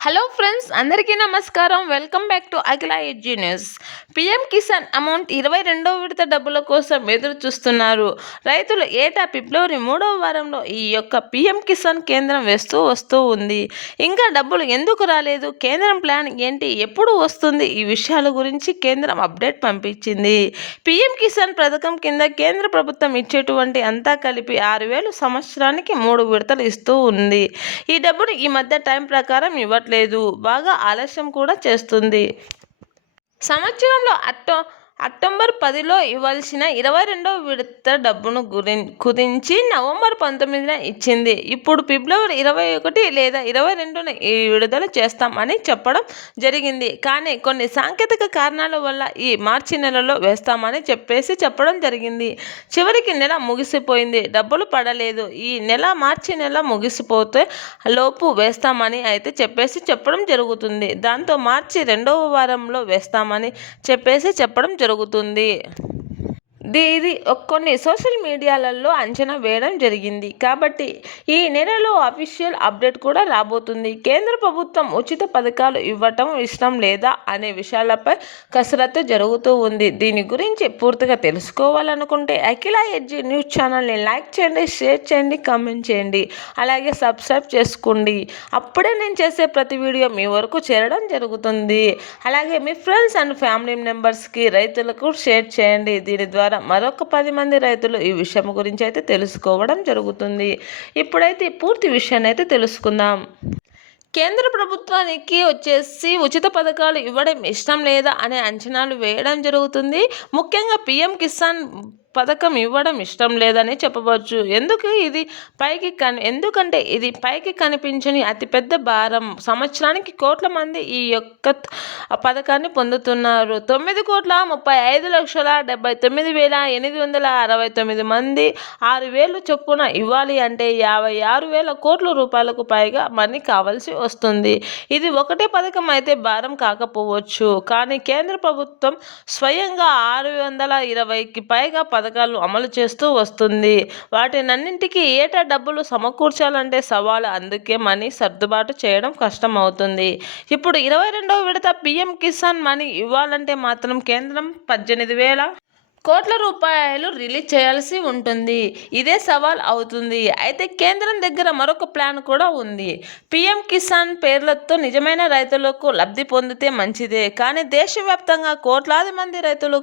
Hello friends, అందరికీ నమస్కారం. Welcome back to Akhila Edgy News. PM Kisan amount 22వ విడత డబ్బుల కోసం ఎదురు చూస్తున్నారు రైతులు. ఏటా ఫిబ్రవరి 3వ వారంలో ఈ యొక్క పీఎం కిసాన్ కేంద్రం వస్తూ ఉంది. ఇంకా డబ్బులు ఎందుకు రాలేదు, కేంద్రం ప్లాన్ ఏంటి, ఎప్పుడు వస్తుంది, ఈ విషయాల గురించి కేంద్రం అప్డేట్ పంపించింది. పీఎం కిసాన్ పథకం కింద కేంద్ర ప్రభుత్వం ఇచ్చేటువంటి అంతా కలిపి 6,000 సంవత్సరానికి 3 విడతలు ఇస్తూ ఉంది. ఈ డబ్బును ఈ మధ్య టైం ప్రకారం ఇవ్వట్లేదు, బాగా ఆలస్యం కూడా చేస్తుంది. సంవత్సరంలో అక్టోబర్ 10లో ఇవ్వాల్సిన 22వ విడత డబ్బును కుదించి నవంబర్ 19న ఇచ్చింది. ఇప్పుడు ఫిబ్రవరి 21 లేదా 22న విడుదల చేస్తామని చెప్పడం జరిగింది. కానీ కొన్ని సాంకేతిక కారణాల వల్ల ఈ మార్చి నెలలో వేస్తామని చెప్పడం జరిగింది. చివరికి నెల ముగిసిపోయింది, డబ్బులు పడలేదు. ఈ మార్చి నెల ముగిసిపోతే లోపు వేస్తామని అయితే చెప్పడం జరుగుతుంది. దాంతో మార్చి 2వ వారంలో వేస్తామని చెప్పడం జరుగుతుంది. ఇది కొన్ని సోషల్ మీడియాలలో అంచనా వేయడం జరిగింది. కాబట్టి ఈ నెలలో అఫీషియల్ అప్డేట్ కూడా రాబోతుంది. కేంద్ర ప్రభుత్వం ఉచిత పథకాలు ఇవ్వటం ఇష్టం లేదా అనే విషయాలపై కసరత్తు జరుగుతూ ఉంది. దీని గురించి పూర్తిగా తెలుసుకోవాలనుకుంటే అఖిల ఎడ్జీ న్యూస్ ఛానల్ని లైక్ చేయండి, షేర్ చేయండి, కామెంట్ చేయండి, అలాగే సబ్స్క్రైబ్ చేసుకోండి. అప్పుడే నేను చేసే ప్రతి వీడియో మీ వరకు చేరడం జరుగుతుంది. అలాగే మీ ఫ్రెండ్స్ అండ్ ఫ్యామిలీ మెంబర్స్కి, రైతులకు షేర్ చేయండి. దీని ద్వారా మరొక 10 మంది రైతులు ఈ విషయం గురించి అయితే తెలుసుకోవడం జరుగుతుంది. ఇప్పుడైతే పూర్తి విషయాన్ని అయితే తెలుసుకుందాం. కేంద్ర ప్రభుత్వానికి ఉచిత పథకాలు ఇవ్వడం ఇష్టం లేదా అనే అంచనాలు వేయడం జరుగుతుంది. ముఖ్యంగా పీఎం కిసాన్ పథకం ఇవ్వడం ఇష్టం లేదని చెప్పవచ్చు. ఎందుకంటే ఇది పైకి కనిపించని అతిపెద్ద భారం. సంవత్సరానికి కోట్ల మంది ఈ యొక్క పథకాన్ని పొందుతున్నారు. 9,35,79,869 మంది 6,000 చొప్పున ఇవ్వాలి అంటే 56,000 కోట్ల రూపాయలకు పైగా మనీ కావాల్సి వస్తుంది. ఇది ఒకటే పథకం అయితే భారం కాకపోవచ్చు, కానీ కేంద్ర ప్రభుత్వం స్వయంగా 620కి పైగా పథకాలు అమలు చేస్తూ వస్తుంది. వాటినన్నింటికీ ఏటా డబ్బులు సమకూర్చాలంటే సవాలు. అందుకే మనీ సర్దుబాటు చేయడం కష్టం అవుతుంది. ఇప్పుడు 22వ విడత పీఎం కిసాన్ మనీ ఇవ్వాలంటే మాత్రం కేంద్రం 18,000 కోట్ల రూపాయలు రిలీజ్ చేయాల్సి ఉంటుంది. ఇదే సవాల్ అవుతుంది. అయితే కేంద్రం దగ్గర మరొక ప్లాన్ కూడా ఉంది. పీఎం కిసాన్ పేర్లతో నిజమైన రైతులకు లబ్ధి పొందితే మంచిదే, కానీ దేశవ్యాప్తంగా కోట్లాది మంది రైతులు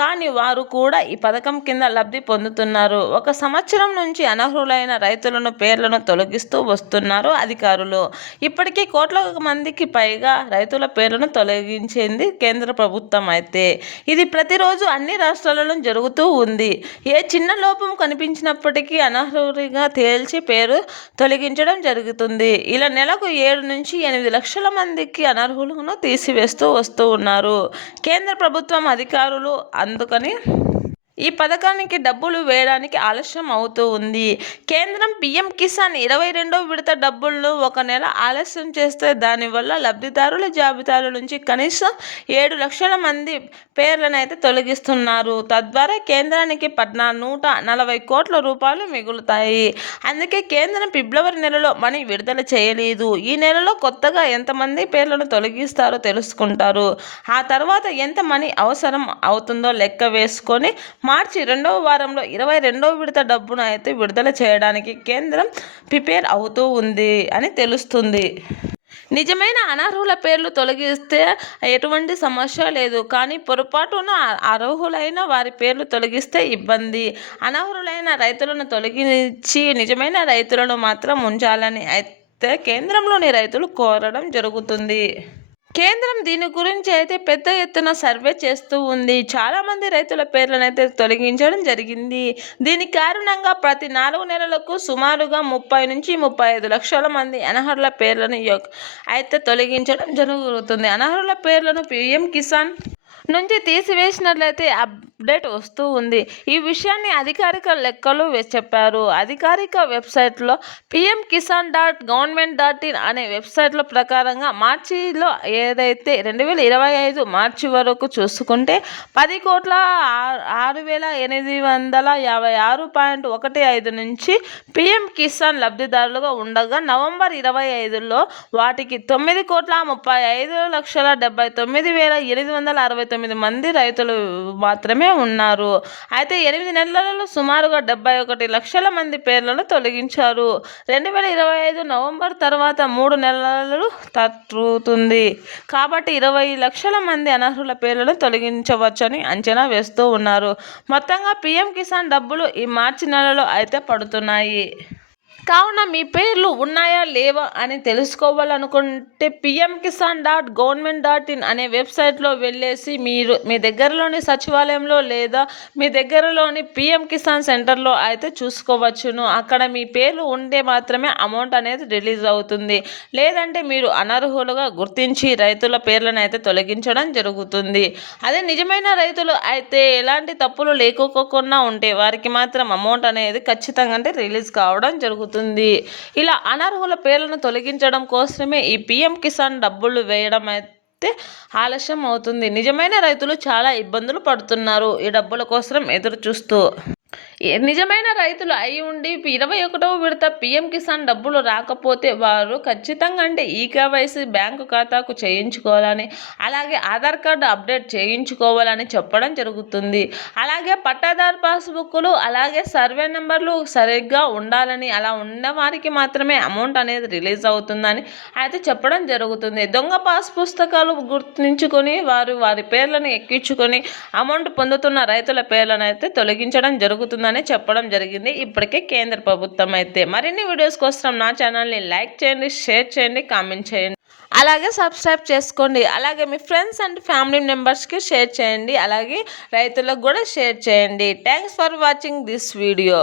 కానీ వారు కూడా ఈ పథకం కింద లబ్ధి పొందుతున్నారు. 1 సంవత్సరం నుంచి అనర్హులైన పేర్లను తొలగిస్తూ వస్తున్నారు అధికారులు. ఇప్పటికీ కోట్ల మందికి పైగా రైతుల పేర్లను తొలగించింది కేంద్ర ప్రభుత్వం. అయితే ఇది ప్రతిరోజు అన్ని రాష్ట్రాలలో జరుగుతూ ఉంది. ఏ చిన్న లోపం కనిపించినప్పటికీ అనర్హులుగా తేల్చి పేరు తొలగించడం జరుగుతుంది. ఇలా నెలకు 7 నుంచి 8 లక్షల మందికి అనర్హులను తీసివేస్తూ వస్తూ ఉన్నారు కేంద్ర ప్రభుత్వం అధికారులు. అందుకని ఈ పథకానికి డబ్బులు వేయడానికి ఆలస్యం అవుతూ ఉంది. కేంద్రం పీఎం కిసాన్ 22వ విడత డబ్బులను 1 నెల ఆలస్యం చేస్తే దానివల్ల లబ్ధిదారుల జాబితాల నుంచి కనీసం 7 లక్షల మంది పేర్లను అయితే తొలగిస్తున్నారు. తద్వారా కేంద్రానికి 140 కోట్ల రూపాయలు మిగులుతాయి. అందుకే కేంద్రం ఫిబ్రవరి నెలలో మనీ విడుదల చేయలేదు. ఈ నెలలో కొత్తగా ఎంతమంది పేర్లను తొలగిస్తారో తెలుసుకుంటారు. ఆ తర్వాత ఎంత మనీ అవసరం అవుతుందో లెక్క వేసుకొని మార్చి 2వ వారంలో 22వ విడత డబ్బును అయితే విడుదల చేయడానికి కేంద్రం ప్రిపేర్ అవుతూ ఉంది అని తెలుస్తుంది. నిజమైన అనర్హుల పేర్లు తొలగిస్తే ఎటువంటి సమస్య లేదు, కానీ పొరపాటున అర్హులైన వారి పేర్లు తొలగిస్తే ఇబ్బంది. అనర్హులైన రైతులను తొలగించి నిజమైన రైతులను మాత్రం ఉంచాలని అయితే కేంద్రంలోని రైతులు కోరడం జరుగుతుంది. కేంద్రం దీని గురించి అయితే పెద్ద ఎత్తున సర్వే చేస్తూ ఉంది. చాలామంది రైతుల పేర్లను అయితే తొలగించడం జరిగింది. దీని కారణంగా ప్రతి 4 నెలలకు సుమారుగా 30 నుంచి 35 లక్షల మంది అనర్హుల పేర్లను అయితే తొలగించడం జరుగుతుంది. అనర్హుల పేర్లను పీఎం కిసాన్ నుంచి తీసివేసినట్లయితే అప్డేట్ వస్తూ ఉంది. ఈ విషయాన్ని అధికారిక లెక్కలు చెప్పారు. అధికారిక వెబ్సైట్లో pm-kisan.government.in అనే వెబ్సైట్లో ప్రకారంగా మార్చిలో ఏదైతే 2025 మార్చి వరకు చూసుకుంటే 10,06,856.15 నుంచి పీఎం కిసాన్ లబ్ధిదారులుగా ఉండగా నవంబర్ 25లో వాటికి 9,35,79,869 మంది రైతులు మాత్రమే ఉన్నారు. అయితే 8 నెలలలో సుమారుగా 71 లక్షల మంది పేర్లను తొలగించారు. 2025 నవంబర్ తర్వాత 3 నెలలు తట్టుతుంది కాబట్టి 20 లక్షల మంది అనర్హుల పేర్లను తొలగించవచ్చని అంచనా వేస్తూ ఉన్నారు. మొత్తంగా పీఎం కిసాన్ డబ్బులు ఈ మార్చి నెలలో అయితే పడుతున్నాయి. కావున మీ పేర్లు ఉన్నాయా లేవా అని తెలుసుకోవాలనుకుంటే pm-kisan.government.in అనే వెబ్సైట్లో వెళ్ళేసి మీరు మీ దగ్గరలోని సచివాలయంలో లేదా మీ దగ్గరలోని పీఎం కిసాన్ సెంటర్లో అయితే చూసుకోవచ్చును. అక్కడ మీ పేర్లు ఉంటే మాత్రమే అమౌంట్ అనేది రిలీజ్ అవుతుంది. లేదంటే మీరు అనర్హులుగా గుర్తించి రైతుల పేర్లను అయితే తొలగించడం జరుగుతుంది. అదే నిజమైన రైతులు అయితే ఎలాంటి తప్పులు లేకోకుండా ఉంటే వారికి మాత్రం అమౌంట్ అనేది ఖచ్చితంగా అంటే రిలీజ్ కావడం జరుగుతుంది. ఇలా అనర్హుల పేర్లను తొలగించడం కోసమే ఈ పీఎం కిసాన్ డబ్బులు వేయడం అయితే ఆలస్యం అవుతుంది. నిజమైన రైతులు చాలా ఇబ్బందులు పడుతున్నారు ఈ డబ్బుల కోసం ఎదురు చూస్తూ. నిజమైన రైతులు అయి ఉండి 21వ విడత పీఎం కిసాన్ డబ్బులు రాకపోతే వారు ఖచ్చితంగా అంటే ఈకేవైసీ బ్యాంకు ఖాతాకు చేయించుకోవాలని, అలాగే ఆధార్ కార్డు అప్డేట్ చేయించుకోవాలని చెప్పడం జరుగుతుంది. అలాగే పట్టాదారు పాస్బుక్లు, అలాగే సర్వే నెంబర్లు సరిగ్గా ఉండాలని, అలా ఉన్న వారికి మాత్రమే అమౌంట్ అనేది రిలీజ్ అవుతుందని అయితే చెప్పడం జరుగుతుంది. దొంగ పాస్ పుస్తకాలు గుర్తించుకొని వారి పేర్లను ఎక్కించుకొని అమౌంట్ పొందుతున్న రైతుల పేర్లను అయితే తొలగించడం జరుగుతుందని చెప్పడం జరిగింది ఇప్పటికే కేంద్ర ప్రభుత్వం అయితే. మరిన్ని వీడియోస్ కోసం నా ఛానల్ని లైక్ చేయండి, షేర్ చేయండి, కామెంట్ చేయండి, అలాగే సబ్స్క్రైబ్ చేసుకోండి. అలాగే మీ ఫ్రెండ్స్ అండ్ ఫ్యామిలీ మెంబర్స్కి షేర్ చేయండి, అలాగే రైతులకు కూడా షేర్ చేయండి. Thanks for watching this video.